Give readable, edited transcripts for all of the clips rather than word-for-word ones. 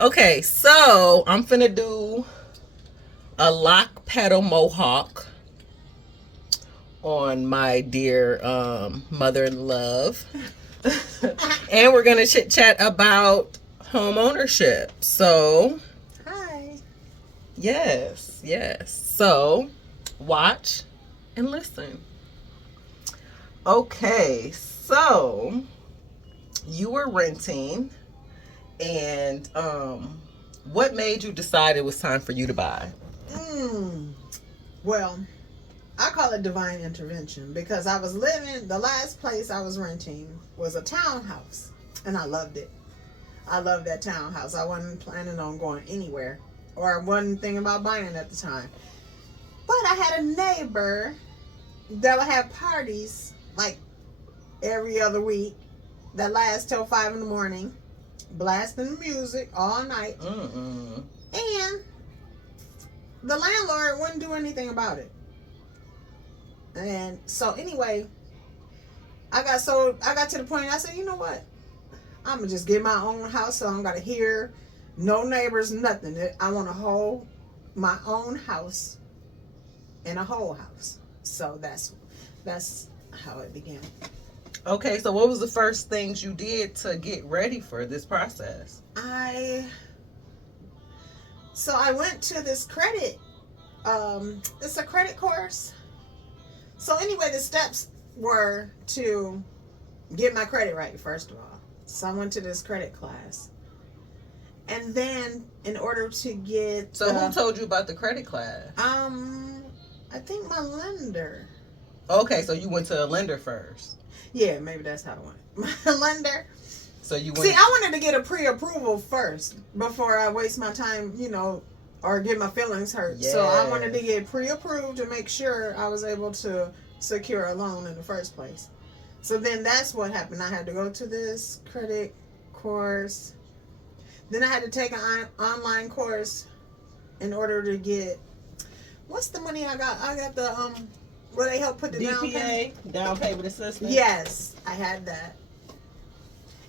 Okay, so I'm finna do a lock petal mohawk on my dear mother in love. And we're gonna chit chat about home ownership. So Hi. yes. So watch and listen. Okay, so you were renting, and what made you decide it was time for you to buy? Mm. Well, I call it divine intervention because I was living, the last place I was renting was a townhouse, and I loved it. I loved that townhouse. I wasn't planning on going anywhere, or I wasn't thinking about buying it at the time. But I had a neighbor that would have parties like every other week that last till 5 in the morning, blasting music all night. And the landlord wouldn't do anything about it. And so anyway, I got to the point I said, you know what? I'm gonna just get my own house so I don't gotta hear no neighbors, nothing. I want to hold my own house in a whole house. So that's how it began. Okay, so what was the first things you did to get ready for this process? I went to this credit. It's a credit course. So anyway, the steps were to get my credit right first of all. So I went to this credit class, and then in order to get So who told you about the credit class? I think my lender. Okay, so you went to a lender first. Yeah, maybe that's how it went. My lender. So you went. See, I wanted to get a pre-approval first before I waste my time, or get my feelings hurt. Yes. So I wanted to get pre-approved to make sure I was able to secure a loan in the first place. So then that's what happened. I had to go to this credit course. Then I had to take an online course in order to get, what's the money I got? I got the where they help put the DPA, down payment assistance. Yes, I had that,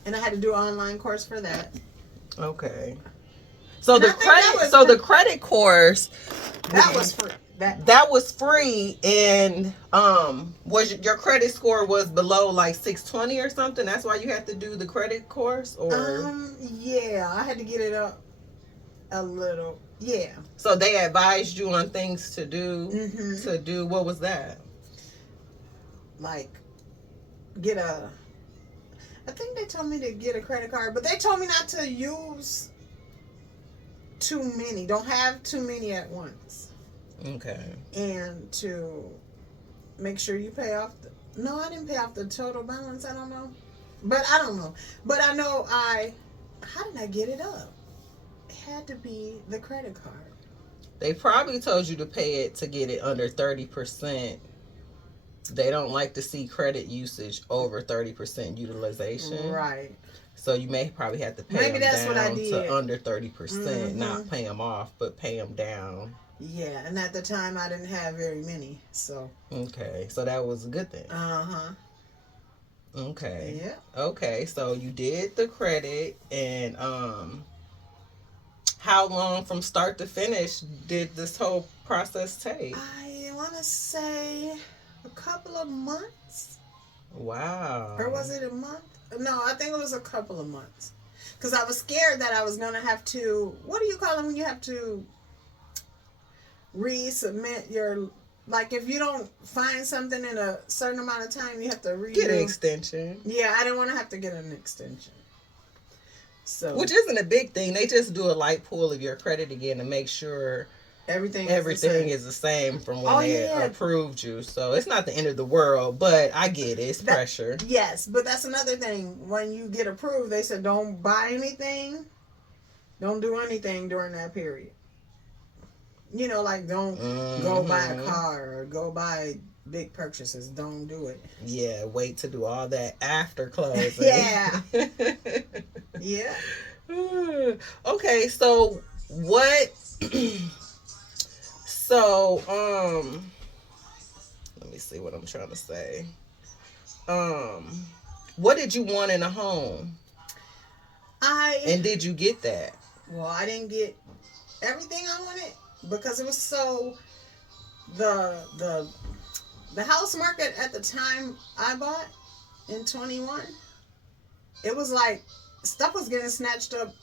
and I had to do an online course for that. Okay. So the credit course that was free. That was free, and was your credit score was below like 620 or something? That's why you had to do the credit course, or yeah, I had to get it up a little. Yeah. So they advised you on things to do. Mm-hmm. To do what was that? Like get a. I think they told me to get a credit card, but they told me not to use too many. Don't have too many at once. Okay. And to make sure you pay off no, I didn't pay off the total balance. I don't know. But I know how did I get it up? It had to be the credit card. They probably told you to pay it to get it under 30%. They don't like to see credit usage over 30% utilization. Right. So you may probably have to pay Maybe them that's down what I did. to under 30%, not pay them off, but pay them down. Yeah, and at the time I didn't have very many, so. Okay, so that was a good thing. Uh-huh. Okay. Yeah. Okay, so you did the credit, and how long from start to finish did this whole process take? I want to say a couple of months. Wow. Or was it a month? No, I think it was a couple of months. Because I was scared that I was going to have to, what do you call it when you have to resubmit your, like if you don't find something in a certain amount of time, you have to get an extension. Yeah, I didn't want to have to get an extension. So, which isn't a big thing. They just do a light pull of your credit again to make sure everything is the same from when they approved you. So it's not the end of the world, but I get it. It's pressure. Yes, but that's another thing. When you get approved, they said don't buy anything. Don't do anything during that period. Like don't go buy a car or go buy big purchases. Don't do it. Yeah, wait to do all that after closing. Yeah. Yeah. Okay, so what... So, let me see what I'm trying to say. What did you want in a home? And did you get that? Well, I didn't get everything I wanted because it was so the house market at the time I bought in 21, it was like stuff was getting snatched up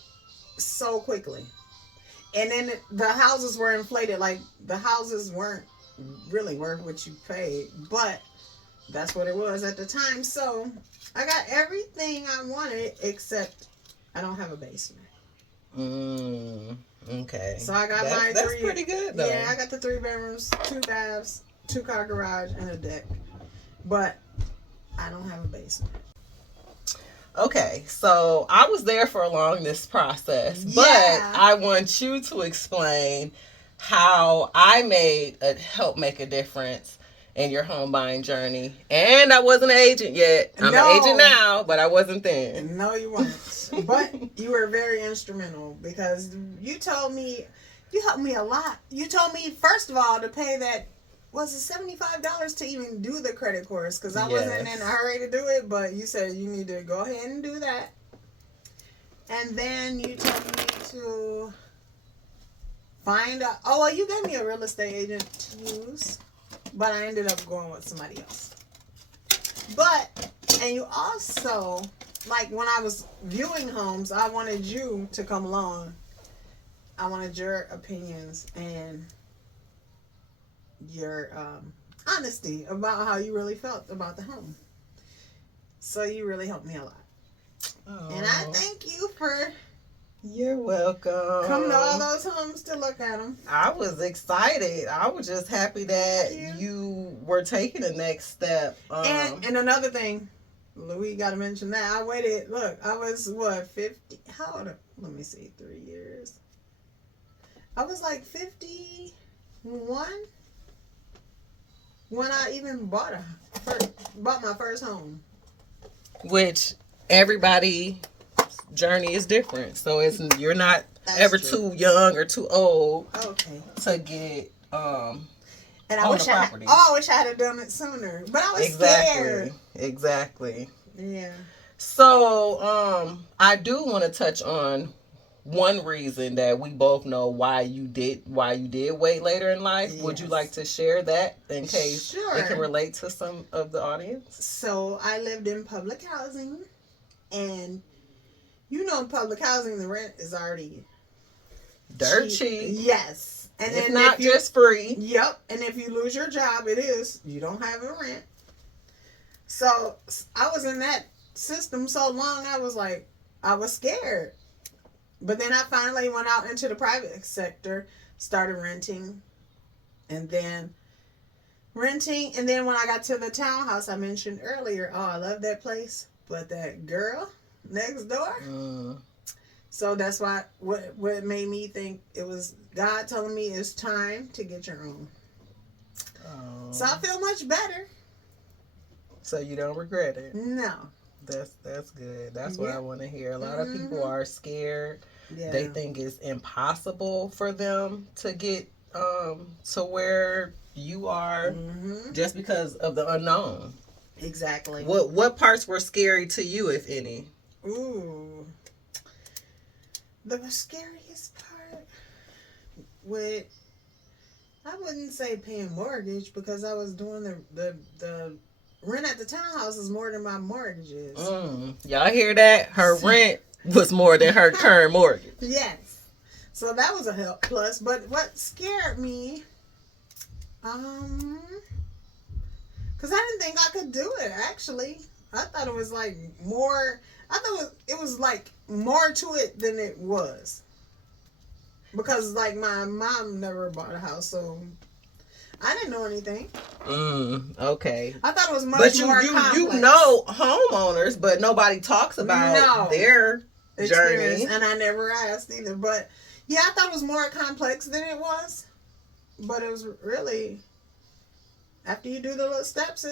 so quickly. And then the houses were inflated. Like, the houses weren't really worth what you paid, but that's what it was at the time. So I got everything I wanted except I don't have a basement. Okay. So I got that's pretty good though. Yeah, I got the 3 bedrooms, 2 baths, 2-car garage, and a deck. But I don't have a basement. Okay, so I was there for along this process, but I want you to explain how I help make a difference in your home buying journey. And I wasn't an agent yet. I'm an agent now, but I wasn't then. No, you weren't. But you were very instrumental because you helped me a lot. You told me, first of all, to pay that, was it $75 to even do the credit course? Because I wasn't in a hurry to do it, but you said you need to go ahead and do that. And then you told me to find out. Oh, well, you gave me a real estate agent to use, but I ended up going with somebody else. And you also, like, when I was viewing homes, I wanted you to come along. I wanted your opinions and your honesty about how you really felt about the home. So you really helped me a lot. Oh. And I thank you for... You're welcome. Coming to all those homes to look at them. I was excited. I was just happy that you were taking the next step. And another thing, we got to mention that. I waited. Look, I was, 50? How old? Let me see, 3 years. I was like 51 when I even bought my first home. Which everybody... journey is different, so you're not ever too young or too old to get and I wish I had done it sooner, but I was scared. Exactly. Yeah. So I do want to touch on one reason that we both know why you did wait later in life. Yes. Would you like to share that in case it can relate to some of the audience? So I lived in public housing, and you know, in public housing, the rent is already dirt cheap. Yes. And it's not just free. Yep. And if you lose your job, you don't have a rent. So I was in that system so long, I was scared. But then I finally went out into the private sector, started renting. And then when I got to the townhouse I mentioned earlier, I love that place. But that girl next door. So that's what made me think it was God telling me it's time to get your own. So I feel much better. So you don't regret it? No. That's good. That's what I want to hear. A lot of people are scared. Yeah. They think it's impossible for them to get to where you are just because of the unknown. Exactly. What parts were scary to you, if any? Ooh. The scariest part I wouldn't say paying mortgage, because I was doing the rent at the townhouse is more than my mortgages. Y'all hear that? Her rent was more than her current mortgage. Yes. So that was a help plus. But what scared me, because I didn't think I could do it, actually. I thought it was like more... I thought it was like more to it than it was. Because like my mom never bought a house, so I didn't know anything. Okay. I thought it was much more complex. You know homeowners, but nobody talks about their journey. And I never asked either. But yeah, I thought it was more complex than it was. But it was really, after you do the little steps,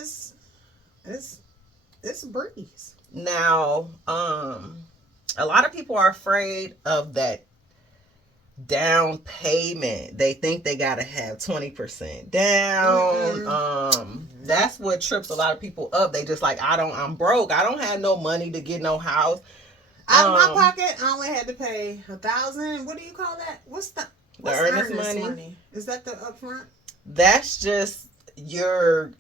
it's a breeze. Now, a lot of people are afraid of that down payment. They think they gotta have 20% down. That's what trips a lot of people up. They just like, I'm broke. I don't have no money to get no house. Out of my pocket, I only had to pay $1,000. What do you call that? What's earnest money? Is that the upfront? That's just your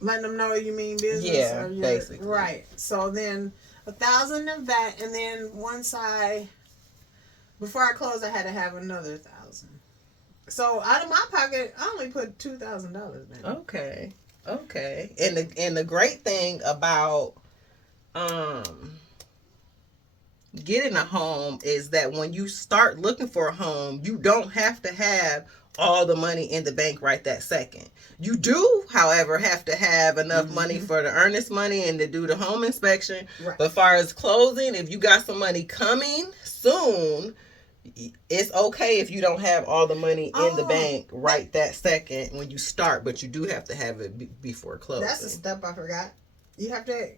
letting them know you mean business. Yeah, basically. Right. So then $1,000 of that, and then before I closed, I had to have another $1,000. So out of my pocket, I only put $2,000 down. Okay. And the great thing about getting a home is that when you start looking for a home, you don't have to have all the money in the bank right that second. You do, however, have to have enough money for the earnest money and to do the home inspection. Right. But as far as closing, if you got some money coming soon, it's okay if you don't have all the money in the bank right that second when you start, but you do have to have it before closing. That's a step I forgot. You have to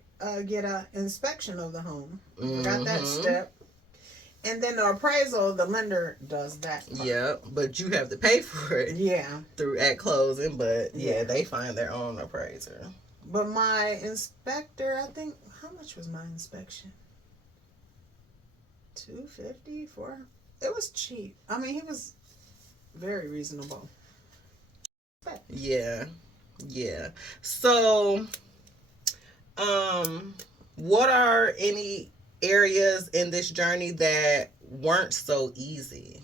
get an inspection of the home. Forgot that step. And then the appraisal, the lender does that part. Yeah, but you have to pay for it. Yeah. At closing, but yeah, they find their own appraiser. But my inspector, I think, how much was my inspection? $250 for? It was cheap. I mean, he was very reasonable. Yeah. So, what are any areas in this journey that weren't so easy?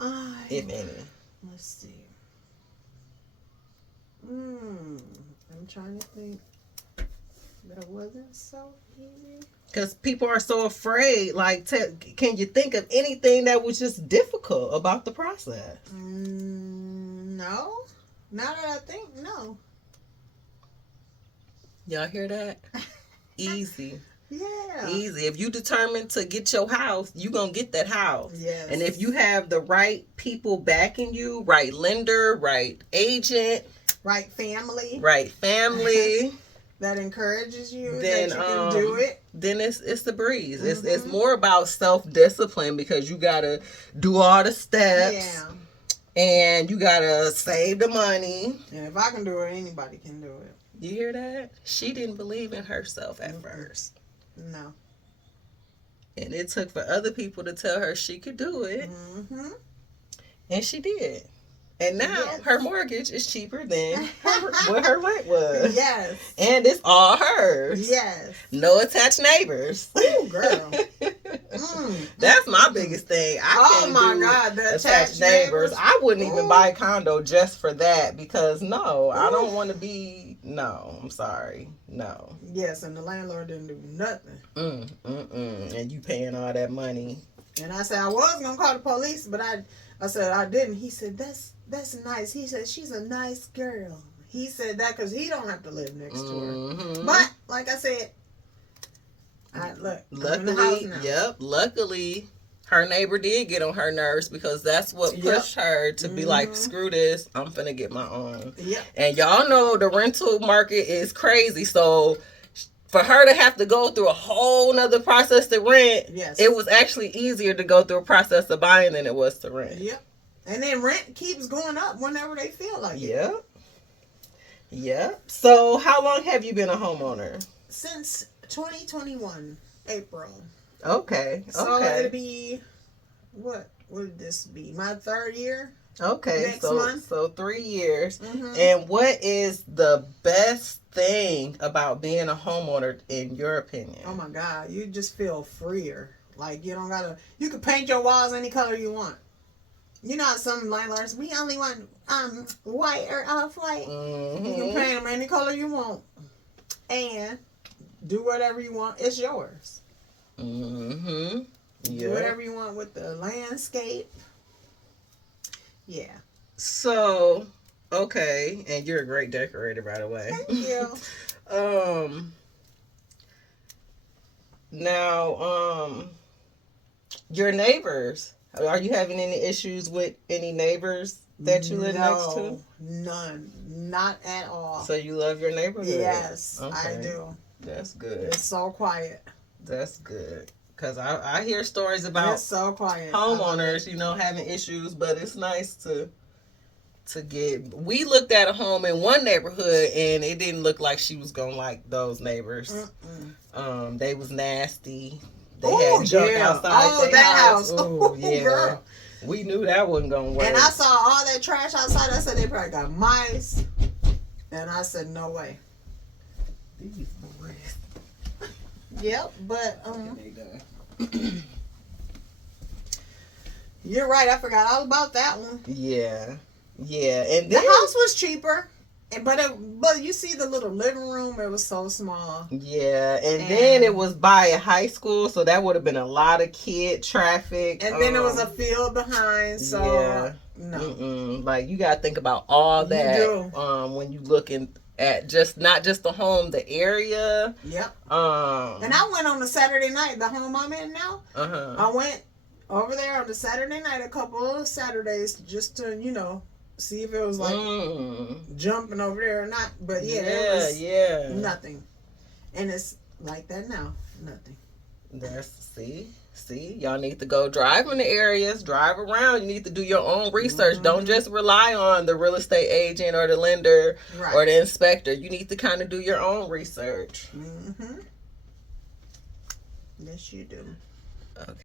If any. Let's see. I'm trying to think. That wasn't so easy. Because people are so afraid. Like, can you think of anything that was just difficult about the process? No. Now that I think, no. Y'all hear that? Easy. Yeah. Easy. If you determined to get your house, you gonna get that house. Yes. And if you have the right people backing you, right lender, right agent, right family, that encourages you, then, that you can do it, then it's the breeze. It's more about self-discipline because you gotta do all the steps. Yeah. And you gotta save the money. And if I can do it, anybody can do it. You hear that? She didn't believe in herself at first. No. And it took for other people to tell her she could do it. And she did. And now her mortgage is cheaper than what her rent was. Yes. And it's all hers. Yes. No attached neighbors. Oh, girl. That's my biggest thing. The attached neighbors. I wouldn't even buy a condo just for that because I don't want to be. No, I'm sorry. No. Yes, and the landlord didn't do nothing. And you paying all that money. And I said I was gonna call the police, but I said I didn't. He said that's nice. He said she's a nice girl. He said that because he don't have to live next to her. But like I said, luckily, her neighbor did get on her nerves because that's what pushed her to be like, screw this, I'm finna get my own. Yep. And y'all know the rental market is crazy, so for her to have to go through a whole nother process to rent, it was actually easier to go through a process of buying than it was to rent. Yep. And then rent keeps going up whenever they feel like it. Yep. So how long have you been a homeowner? Since 2021, April. Okay. So it'll be, what would this be? My third year? Okay. Next month. So 3 years. And what is the best thing about being a homeowner in your opinion? Oh my God. You just feel freer. Like you don't gotta, you can paint your walls any color you want. You know, some landlords, we only want white or off-white. You can paint them any color you want. And do whatever you want. It's yours. Do whatever you want with the landscape. Yeah. So, okay. And you're a great decorator, by the way. Thank you. Now, your neighbors. Are you having any issues with any neighbors that you live next to? None. Not at all. So you love your neighborhood? Yes, I do. That's good. It's so quiet. That's good. Because I hear stories about it's so quiet. homeowners, having issues, but it's nice to We looked at a home in one neighborhood and it didn't look like she was gonna like those neighbors. They was nasty. They had junk outside their house. Oh yeah. Girl. We knew that wasn't gonna work. And I saw all that trash outside. I said they probably got mice. And I said no way. These boys. Yep, but you're right. I forgot all about that one. Yeah, and the house was cheaper, but you see the little living room. It was so small. Yeah, and then it was by a high school, so that would have been a lot of kid traffic. And then there was a field behind. So yeah, no, like you gotta think about all that. You do. When you looking at not just the home, the area. Yep. And I went on a Saturday night. The home I'm in now. I went over there on the Saturday night, a couple of Saturdays, just to see if it was like jumping over there or not. But there was nothing. And it's like that now. Nothing. See, y'all need to go drive in the areas, drive around. You need to do your own research. Don't just rely on the real estate agent or the lender or the inspector. You need to kind of do your own research. Yes, you do. Okay.